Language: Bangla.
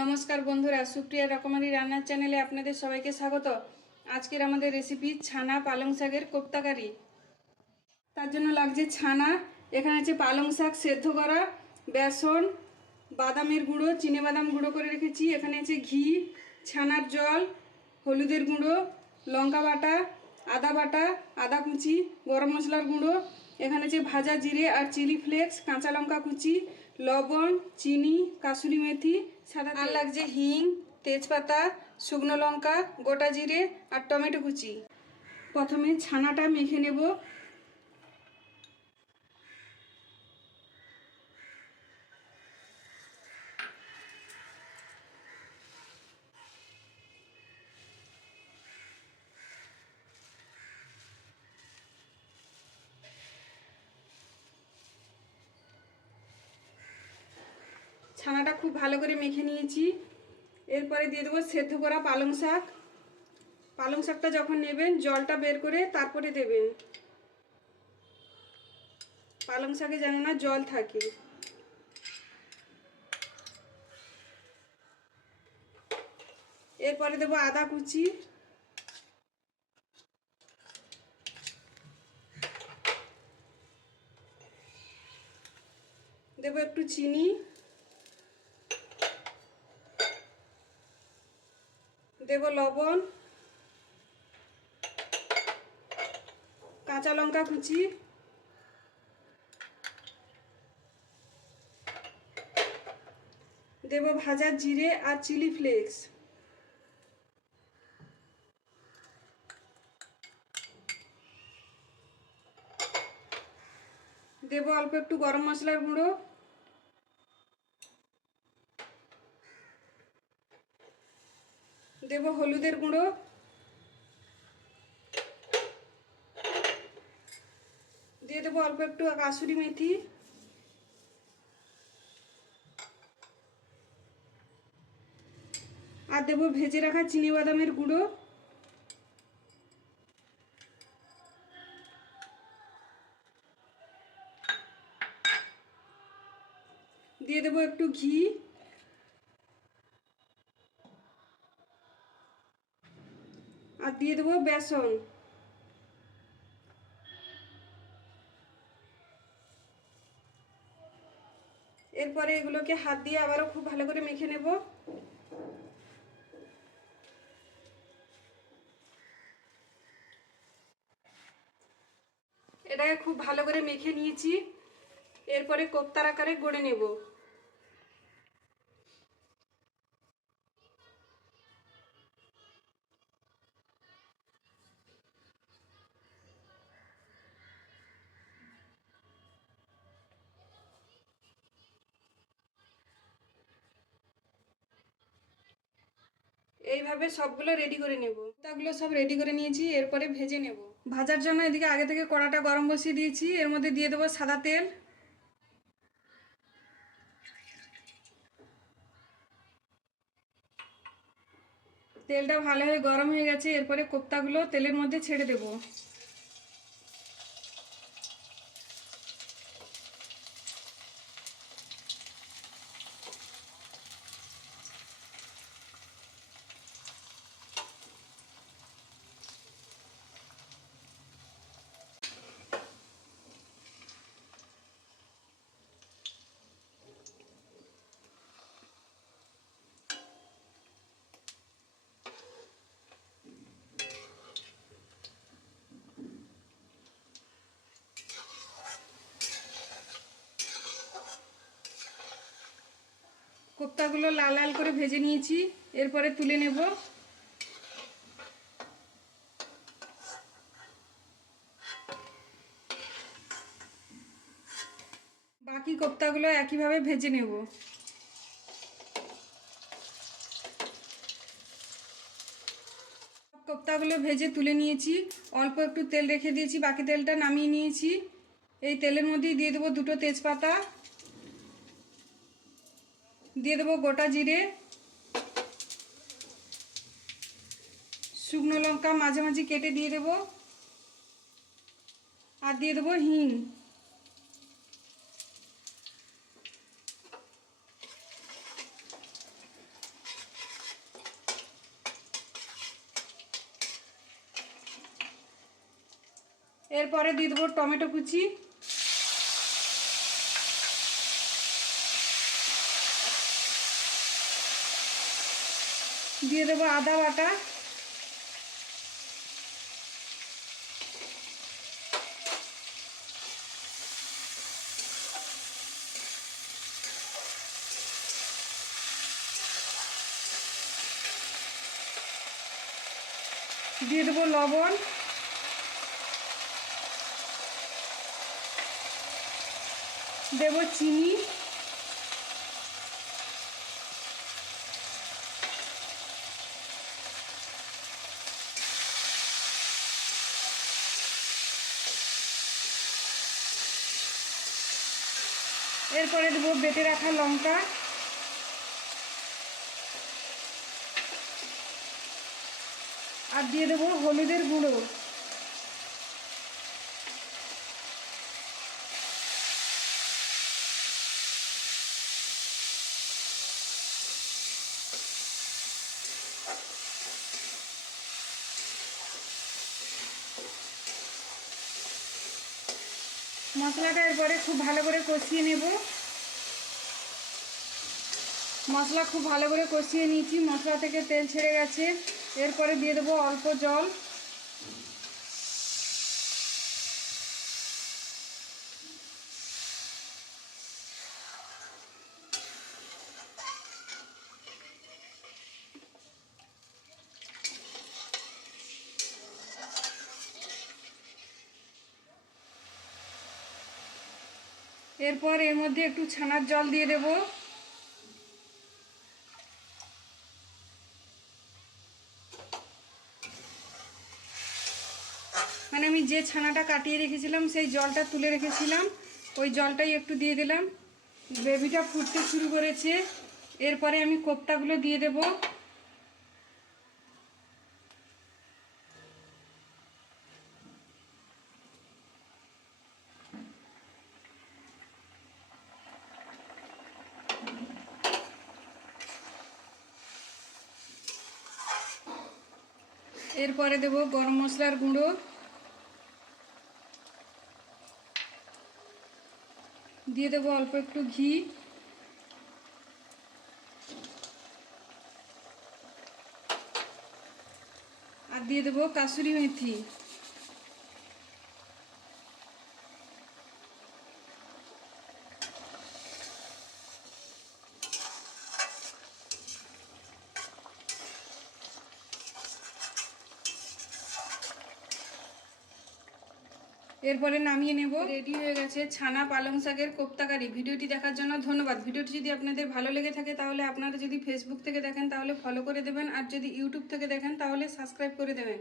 নমস্কার বন্ধুরা, সুপ্রিয়া রকমারি রান্নার চ্যানেলে আপনাদের সবাইকে স্বাগত। আজকের আমাদের রেসিপি ছানা পালং শাকের কোপ্তাকারি। তার জন্য লাগছে ছানা, এখানে আছে পালং শাক সেদ্ধ করা, বেসন, বাদামের গুঁড়ো, চিনেবাদাম গুঁড়ো করে রেখেছি, এখানে আছে ঘি, ছানার জল, হলুদের গুঁড়ো, লঙ্কা বাটা, আদা বাটা, আদা কুচি, গরম মশলার গুঁড়ো, এখানে আছে ভাজা জিরে আর চিলি ফ্লেক্স, কাঁচা লঙ্কা কুচি, লবণ, চিনি, কাসুরি মেথি, সাদা তেল। আর লাগছে হিং, তেজপাতা, শুকনো লঙ্কা, গোটা জিরে আর টমেটো কুচি। প্রথমে ছানাটা মেখে নেব। ছানাটা খুব ভালো করে মেখে নিয়েছি। এরপরে দিয়ে দেবো সেদ্ধ করা পালং শাক। পালং শাকটা যখন নেবেন জলটা বের করে তারপরে দেবেন, পালং শাকে যেন না জল থাকে। এরপরে দেবো আদা কুচি, দেবো একটু চিনি, দেব লবণ, কাঁচা লঙ্কা কুচি, দেব ভাজা জিরে আর চিলি ফ্লেক্স, দেব অল্প একটু গরম মশলার গুঁড়ো, দেব হলুদের গুঁড়ো, দিয়ে দেবো অল্প একটু কাসুরি মেথি, আর দেবো ভেজে রাখা চিনিবাদামের গুঁড়ো। দিয়ে দেবো একটু ঘি, আর দিয়ে দেবো বেসন। এরপরে এগুলোকে হাত দিয়ে আবারও খুব ভালো করে মেখে নেব। এটাকে খুব ভালো করে মেখে নিয়েছি। এরপরে কোপ্তার আকারে গড়ে নেব। এইভাবে সবগুলো রেডি করে নেব। কোপ্তাগুলো সব রেডি করে নিয়েছি, এরপরে ভেজে নেব। ভাজার জন্য এদিকে আগে থেকে কড়াটা গরম বসিয়ে দিয়েছি, এর মধ্যে দিয়ে দেবো সাদা তেল। তেলটা ভালোভাবে গরম হয়ে গেছে, এরপরে কোপ্তাগুলো তেলের মধ্যে ছেড়ে দেব। কোপ্তাগুলো লাল লাল করে ভেজে নিয়েছি, এরপরে তুলে নেব। বাকি কোপ্তাগুলো একইভাবে ভেজে নেব। কোপ্তাগুলো ভেজে তুলে নিয়েছি, অল্প একটু তেল রেখে দিয়েছি, বাকি তেলটা নামিয়ে নিয়েছি। এই তেলের মধ্যেই দিয়ে দেবো দুটো তেজপাতা, দিয়ে দেবো গোটা জিরে, শুকনো লঙ্কা মাঝামাঝি কেটে দিয়ে দেবো, আর দিয়ে দেবো হিং। এরপরে দিয়ে দেবো টমেটো কুচি, দিয়ে দেবো আদা বাটা, দিয়ে দেবো লবণ, দেব চিনি, এরপরে দেবো বেটে রাখা লঙ্কা, আর দিয়ে দেবো হলুদের গুঁড়ো। মশলাটা এরপরে খুব ভালো করে কষিয়ে নেব। মশলা খুব ভালো করে কষিয়ে নিয়েছি, মশলা থেকে তেল ছেড়ে গেছে। এরপরে দিয়ে দেবো অল্প জল, এরপর এর মধ্যে একটু ছানার জল দিয়ে দেব। মানে আমি যে ছানাটা কাটিয়ে রেখেছিলাম সেই জলটা তুলে রেখেছিলাম, ওই জলটাই একটু দিয়ে দিলাম। গ্রেভিটা ফুটতে শুরু করেছে, এরপরে আমি কোপ্তাগুলো দিয়ে দেব। এরপরে দেব গরম মশলার গুঁড়ো, দিয়ে দেবো অল্প একটু ঘি, আর দিয়ে দেবো কাসুরি মেথি। এরপরে নামিয়ে নেব। রেডি হয়ে গেছে ছানা পালং শাকের কোপ্তা কারি। ভিডিওটি দেখার জন্য ধন্যবাদ। ভিডিওটি যদি আপনাদের ভালো লেগে থাকে তাহলে আপনারা যদি ফেসবুক থেকে দেখেন তাহলে ফলো করে দেবেন, আর যদি ইউটিউব থেকে দেখেন তাহলে সাবস্ক্রাইব করে দেবেন।